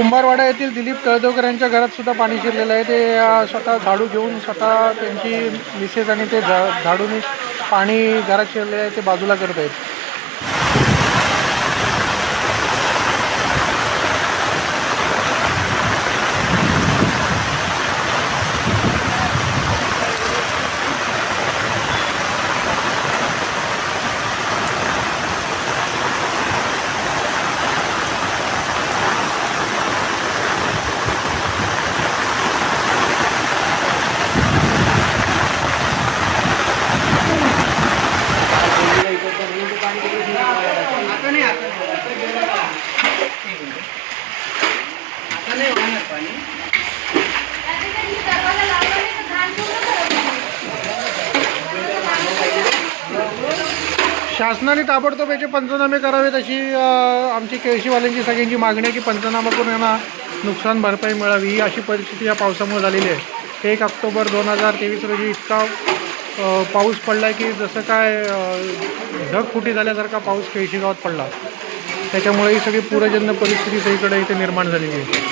कुंभारवाडा येथील दिलीप तळदेवकर यांच्या घरात सुद्धा पाणी शिरलेलं आहे। ते स्वतः झाडू घेऊन स्वतः त्यांची मिसेस आणि ते झाडूने पाणी घरात शिरलेलं आहे ते बाजूला करत आहेत। शासनाने ताबडतोब याचे पंचनामे करावेत अशी आमची केळशीवाल्यांची सगळ्यांची मागणी आहे की पंचनामा करून यांना नुकसान भरपाई मिळावी। ही अशी परिस्थिती या पावसामुळे झालेली आहे। 1 ऑक्टोबर 2023 रोजी इतका पाऊस पडला आहे की जसं काय ढगफुटी झाल्यासारखा पाऊस केळशी गावात पडला। त्याच्यामुळे ही सगळी पूरजन्य परिस्थिती सगळीकडे इथे निर्माण झालेली आहे।